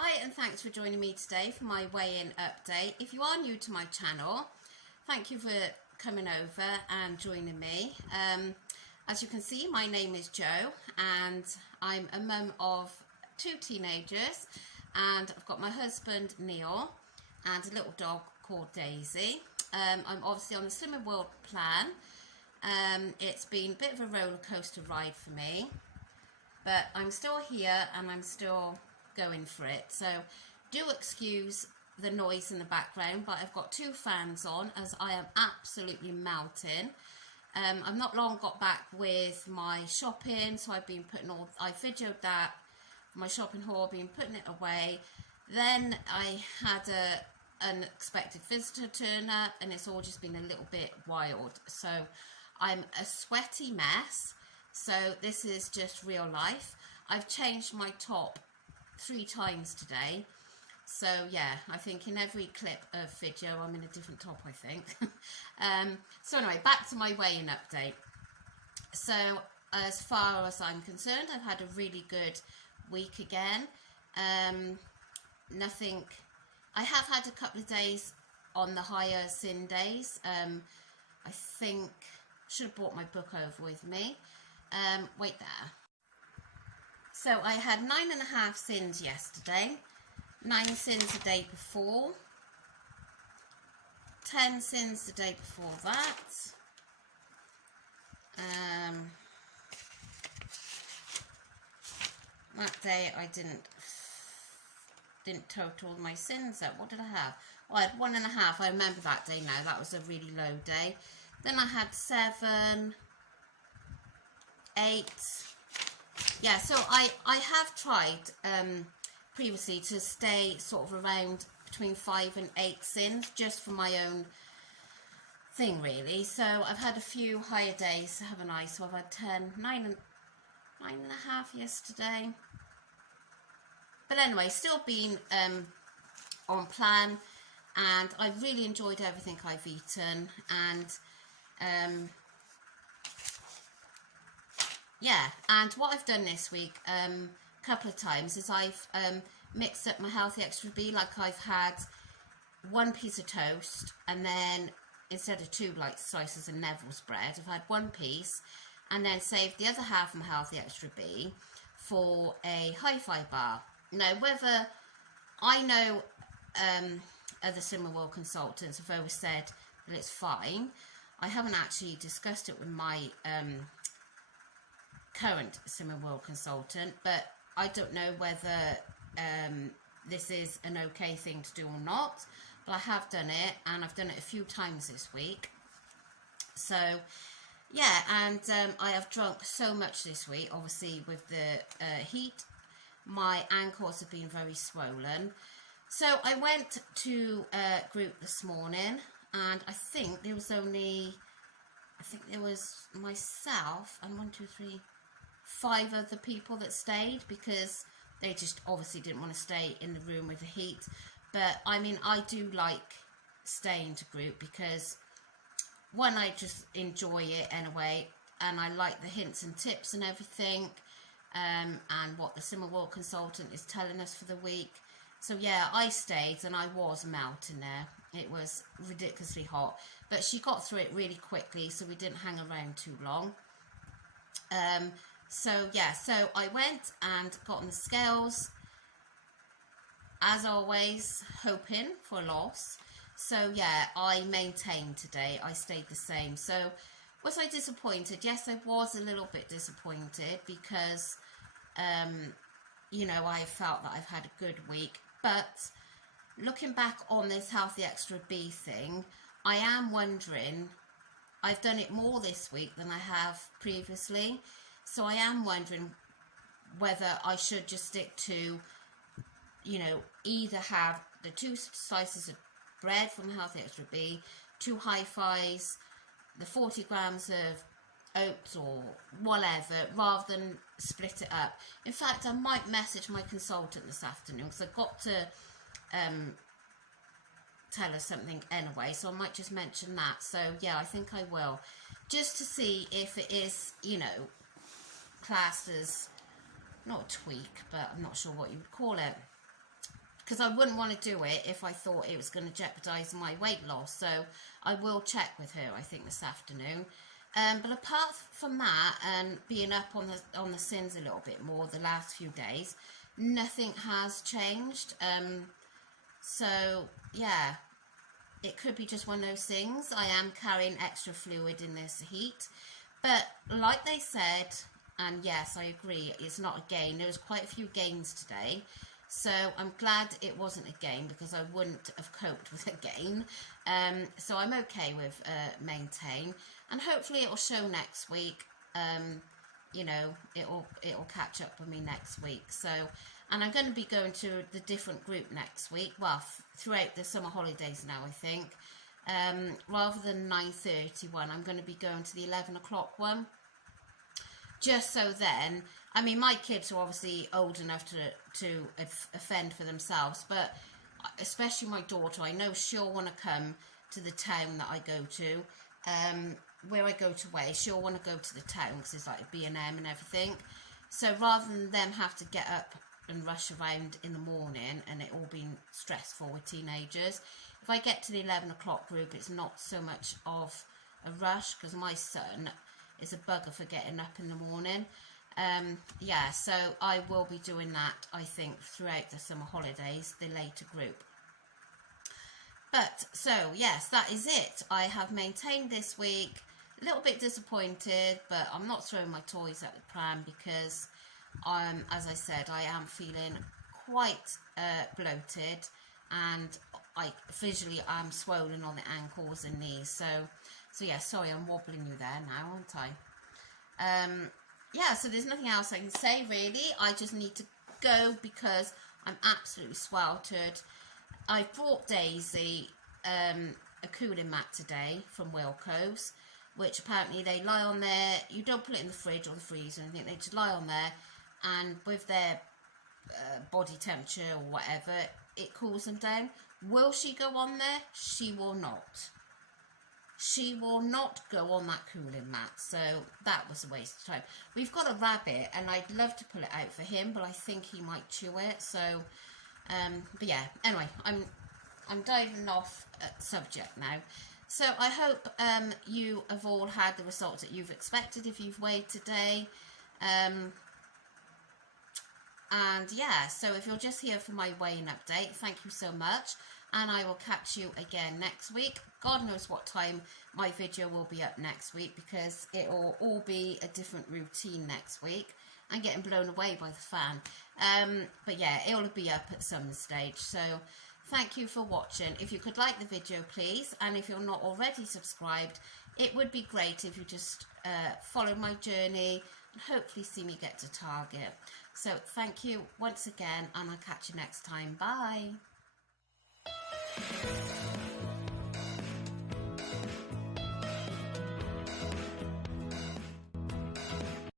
Hi and thanks for joining me today for my weigh-in update. If you are new to my channel, thank you for coming over and joining me. As you can see, my name is Jo and I'm a mum of 2 teenagers, and I've got my husband Neil and a little dog called Daisy. I'm obviously on the Slimming World plan. It's been a bit of a roller coaster ride for me, but I'm still here and I'm still going for it. So do excuse the noise in the background, but I've got 2 fans on as I am absolutely melting. I've not long got back with my shopping, so I've been putting I videoed that, my shopping haul, been putting it away. Then I had an unexpected visitor turn up and it's all just been a little bit wild. So I'm a sweaty mess. So this is just real life. I've changed my top 3 times today. So yeah, I think in every clip of video I'm in a different top, I think. So anyway, back to my weigh-in update. So as far as I'm concerned, I've had a really good week again. Nothing, I have had a couple of days on the higher sin days. I think should have brought my book over with me. Wait there. So I had 9.5 sins yesterday, 9 sins the day before, 10 sins the day before that. That day I didn't total my sins up. What did I have? Well, I had 1.5. I remember that day now. That was a really low day. Then I had 7, 8. Yeah, so I have tried previously to stay sort of around between 5 and 8 sins, just for my own thing really. So I've had a few higher days, haven't I? So I've had 10, 9.5 yesterday. But anyway, still been on plan, and I've really enjoyed everything I've eaten. And yeah, and what I've done this week a couple of times is I've mixed up my Healthy Extra B. Like I've had 1 piece of toast, and then instead of 2 like slices of Neville's bread, I've had 1 piece, and then saved the other half of my Healthy Extra B for a hi-fi bar. Now, whether I know other Slimming World consultants have always said that it's fine, I haven't actually discussed it with my current Slimming World consultant, but I don't know whether this is an okay thing to do or not. But I have done it, and I've done it a few times this week. So yeah, and I have drunk so much this week, obviously with the heat. My ankles have been very swollen. So I went to a group this morning, and I think there was myself and 1, 2, 3, 5 other people that stayed, because they just obviously didn't want to stay in the room with the heat. But I mean, I do like staying to group because, one, I just enjoy it anyway, and I like the hints and tips and everything, and what the Slimming World consultant is telling us for the week. So yeah, I stayed, and I was melting there. It was ridiculously hot, but she got through it really quickly, so we didn't hang around too long. So yeah, so I went and got on the scales, as always, hoping for a loss. So yeah, I maintained today. I stayed the same. So was I disappointed? Yes, I was a little bit disappointed, because you know, I felt that I've had a good week. But looking back on this Healthy Extra B thing, I am wondering, I've done it more this week than I have previously. So I am wondering whether I should just stick to, you know, either have the 2 slices of bread from Healthy Extra B, 2 hi-fis, the 40 grams of oats or whatever, rather than split it up. In fact, I might message my consultant this afternoon, because I've got to tell her something anyway, so I might just mention that. So yeah, I think I will, just to see if it is, you know, classed as, not a tweak, but I'm not sure what you would call it. because I wouldn't want to do it if I thought it was going to jeopardise my weight loss. So I will check with her, I think, this afternoon. But apart from that, and being up on the sins a little bit more the last few days, nothing has changed. So yeah, it could be just one of those things. I am carrying extra fluid in this heat, but like they said, and yes, I agree, it's not a gain. There was quite a few gains today, so I'm glad it wasn't a gain, because I wouldn't have coped with a gain. So I'm okay with maintain, and hopefully it will show next week. You know, it'll catch up with me next week. So, and I'm going to be going to the different group next week, well, throughout the summer holidays now, I think. Rather than 9:30 one, I'm going to be going to the 11 o'clock one, just so then, I mean, my kids are obviously old enough to offend for themselves, but especially my daughter, I know she'll want to come to the town that I go to. Where I go to Wales, she'll want to go to the town because it's like a B&M and everything. So rather than them have to get up and rush around in the morning and it all being stressful with teenagers, if I get to the 11 o'clock group, it's not so much of a rush, because my son is a bugger for getting up in the morning. Yeah, so I will be doing that, I think, throughout the summer holidays, the later group. But, so, yes, that is it. I have maintained this week. A little bit disappointed, but I'm not throwing my toys at the pram, because, as I said, I am feeling quite bloated, and visually I'm swollen on the ankles and knees. So yeah, sorry, I'm wobbling you there now, aren't I? Yeah, so there's nothing else I can say, really. I just need to go because I'm absolutely sweltered. I brought Daisy a cooling mat today from Wilko's, which apparently they lie on there. You don't put it in the fridge or the freezer or anything. They just lie on there, and with their body temperature or whatever, it cools them down. Will she go on there? She will not. She will not go on that cooling mat, so that was a waste of time. We've got a rabbit, and I'd love to pull it out for him, but I think he might chew it. So, but yeah. Anyway, I'm diving off subject now. So I hope you have all had the results that you've expected if you've weighed today. And yeah, so if you're just here for my weighing update, thank you so much. And I will catch you again next week. God knows what time my video will be up next week, because it will all be a different routine next week. I'm getting blown away by the fan. But yeah, it will be up at some stage. So thank you for watching. If you could like the video, please. And if you're not already subscribed, it would be great if you just follow my journey and hopefully see me get to target. So thank you once again, and I'll catch you next time. Bye.